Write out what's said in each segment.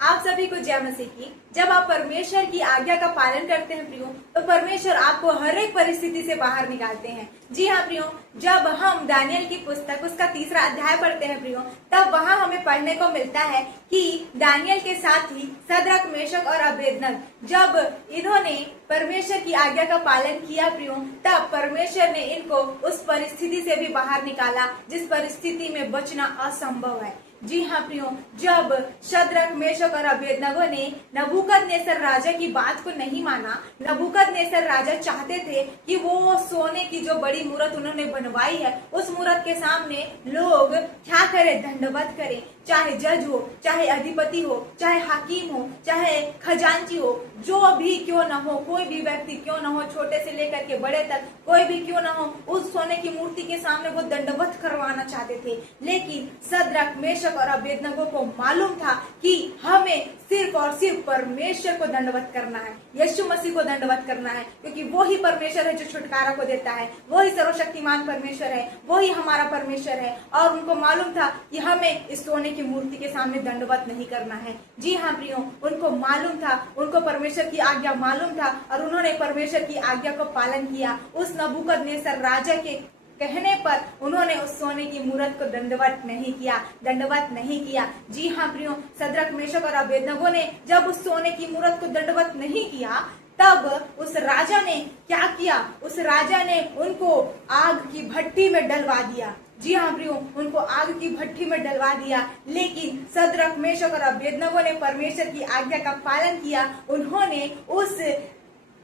आप सभी को जय मसीह की। जब आप परमेश्वर की आज्ञा का पालन करते हैं प्रियो, तो परमेश्वर आपको हर एक परिस्थिति से बाहर निकालते हैं। जी हाँ प्रियो, जब हम दानियल की पुस्तक उसका 3रा अध्याय पढ़ते हैं प्रियो, तब वहाँ हमें पढ़ने को मिलता है कि दानियल के साथ ही सद्रक, मेशक और अबेदनगो जब इन्होंने परमेश्वर की आज्ञा का पालन किया प्रियो, तब परमेश्वर ने इनको उस परिस्थिति से भी बाहर निकाला जिस परिस्थिति में बचना असंभव है। जी हाँ प्रियो, जब सद्रक, मेशक और अबेदनगो ने नबूकदनेस्सर राजा की बात को नहीं माना, नबूकदनेस्सर राजा चाहते थे कि वो सोने की जो बड़ी मूर्त उन्होंने बनवाई है, उस मूर्त के सामने लोग क्या करें, दंडवत करें। चाहे जज हो, चाहे अधिपति हो, चाहे हाकिम हो, चाहे खजांची हो, जो भी क्यों न हो, कोई भी व्यक्ति क्यों न हो, छोटे से लेकर के बड़े तक कोई भी क्यों न हो, उस सोने की मूर्ति के सामने वो दंडवत करवाना चाहते थे। लेकिन सद्रक, मेशक और अबेदनगो को मालूम था कि हमें सिर्फ और सिर्फ परमेश्वर को दंडवत करना है, यीशु मसीह को दंडवत करना है, क्योंकि वो ही परमेश्वर है जो छुटकारा को देता है, वो ही सर्वशक्तिमान परमेश्वर है, वो ही हमारा परमेश्वर है। और उनको मालूम था कि हमें इस सोने की मूर्ति के सामने दंडवत नहीं करना है। जी हाँ प्रियो, उनको मालूम था, उनको परमेश्वर की आज्ञा मालूम था और उन्होंने परमेश्वर की आज्ञा को पालन किया। उस नबूकदनेस्सर राजा के कहने पर उन्होंने उस सोने की मूर्त को दंडवत नहीं किया। जी हाँ प्रियो, सद्रक, मेशक और अबेदनगो ने जब उस सोने की मूर्त को दंडवत नहीं किया, तब उस राजा ने क्या किया, उस राजा ने उनको आग की भट्टी में डलवा दिया। जी हाँ प्रियो, उनको आग की भट्टी में डलवा दिया। लेकिन सद्रक, मेशक और अबेदनगो ने परमेश्वर की आज्ञा का पालन किया, उन्होंने उस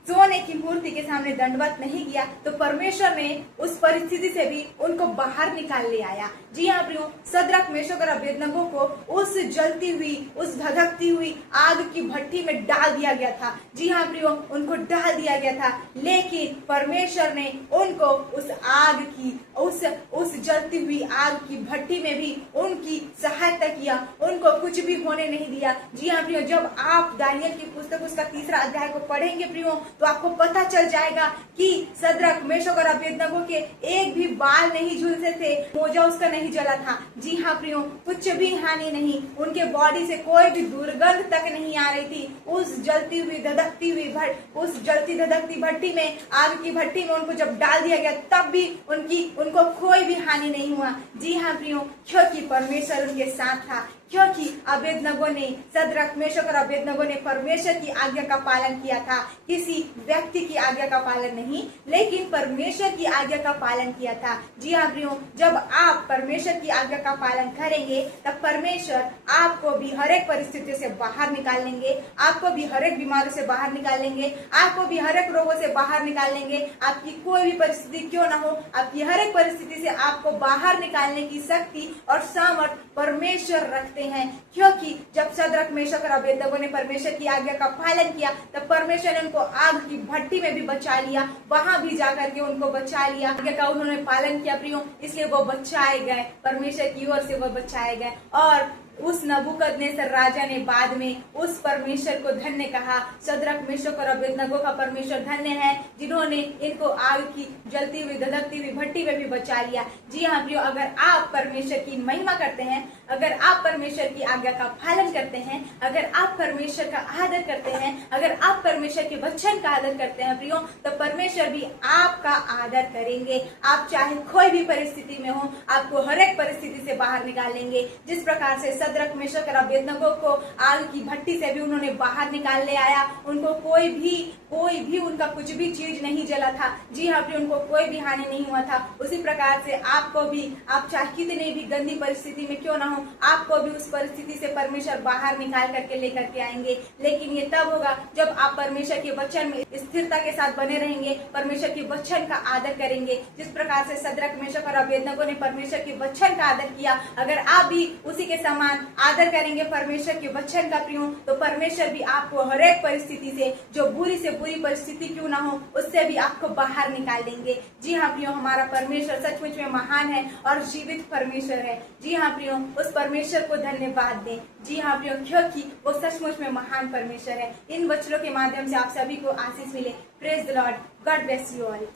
सोने की मूर्ति के सामने दंडवत नहीं किया, तो परमेश्वर ने उस परिस्थिति से भी उनको बाहर निकाल ले आया। जी हाँ प्रियो, सद्रक, मेशक और अबेदनगो को उस जलती हुई, उस धधकती हुई आग की भट्टी में डाल दिया गया था। जी हाँ प्रियो, उनको डाल दिया गया था, लेकिन परमेश्वर ने उनको उस आग की, उस जलती हुई आग की भट्टी में भी उनकी सहायता किया, उनको कुछ भी होने नहीं दिया। जी हाँ प्रियो, जब आप दानियल की पुस्तक उसका 3रा अध्याय को पढ़ेंगे प्रियो, तो आपको पता चल जाएगा कि सद्रक, मेशक और अबेदनगो के एक भी बाल नहीं झुलसे थे, मोजा उसका नहीं जला था। जी हाँ प्रियो, कुछ भी हानि नहीं, उनके बॉडी से कोई भी दुर्गंध तक नहीं आ रही थी। उस जलती हुई धधकती हुई उस जलती धधकती भट्टी में, आग की भट्टी में उनको जब डाल दिया गया, तब भी उनको कोई भी हानि नहीं हुआ। जी हाँ प्रियो, क्योंकि परमेश्वर उनके साथ था, क्योंकि अबेदनगो ने, सद्रक, मेशक और अबेदनगो ने परमेश्वर की आज्ञा का पालन किया था, किसी व्यक्ति की आज्ञा का पालन नहीं, लेकिन परमेश्वर की आज्ञा का पालन किया था। जी हाँ प्रियो, जब आप परमेश्वर की आज्ञा का पालन करेंगे, तब परमेश्वर आपको भी हर एक परिस्थिति से बाहर निकालेंगे, आपको भी हर एक बीमारी से बाहर निकालेंगे, आपको भी हर एक रोगों से बाहर निकालेंगे। आपकी कोई भी परिस्थिति क्यों ना हो, आपकी हर एक परिस्थिति से आपको बाहर निकालने की शक्ति और सामर्थ परमेश्वर रखते हैं। क्योंकि जब सद्रक, मेशक और अबेदनगो ने परमेश्वर की आज्ञा का पालन किया, तब परमेश्वर ने उनको आग की भट्टी में भी बचा लिया, वहां भी जाकर के उनको बचा लिया। आज्ञा का उन्होंने पालन किया प्रियो, इसलिए वो बचाए गए, परमेश्वर की ओर से वो बचाए गए। और उस नबूकदनेस्सर राजा ने बाद में उस परमेश्वर को धन्य कहा। सद्रक, मेशक और अबेदनगो का परमेश्वर धन्य है, जिन्होंने इनको आग की जलती हुई, धधकती हुई भट्टी में भी बचा लिया। जी हाँ प्रियो, अगर आप परमेश्वर की महिमा करते हैं, अगर आप परमेश्वर की आज्ञा का पालन करते हैं, अगर आप परमेश्वर का आदर करते हैं, अगर आप परमेश्वर के वचन का आदर करते हैं प्रियो, तो परमेश्वर भी आपका आदर करेंगे। आप चाहे कोई भी परिस्थिति में हो, आपको हर एक परिस्थिति से बाहर निकालेंगे। जिस प्रकार से सद्रक, मेशक और अबेदनगो को आग की भट्टी से भी उन्होंने बाहर निकाल ले आया, उनको कोई भी उनका कुछ भी चीज नहीं जला था। जी हाँ प्रियो, उनको कोई भी हानि नहीं हुआ था। उसी प्रकार से आपको भी, आप चाहे कितने भी गंदी परिस्थिति में क्यों ना हो, आपको भी उस परिस्थिति से परमेश्वर बाहर निकाल करके लेकर के आएंगे। लेकिन ये तब होगा जब आप परमेश्वर के वचन में स्थिरता के साथ बने रहेंगे, परमेश्वर के वचन का आदर करेंगे। जिस प्रकार से सद्रक, मेशक और अबेदनगो ने परमेश्वर के वचन का आदर किया, अगर आप भी उसी के समान आदर करेंगे परमेश्वर के वचन का प्रियो, तो परमेश्वर भी आपको हर एक परिस्थिति से, जो बुरी से बुरी परिस्थिति क्यों ना हो, उससे भी आपको बाहर निकाल देंगे। जी हाँ प्रियो, हमारा परमेश्वर सचमुच में महान है और जीवित परमेश्वर है। जी हाँ प्रियो, उस परमेश्वर को धन्यवाद दें। जी हाँ प्रियो, क्योंकि वो सचमुच में महान परमेश्वर है। इन वचनों के माध्यम से आप सभी को आशीष मिले। Praise the Lord, God bless you all.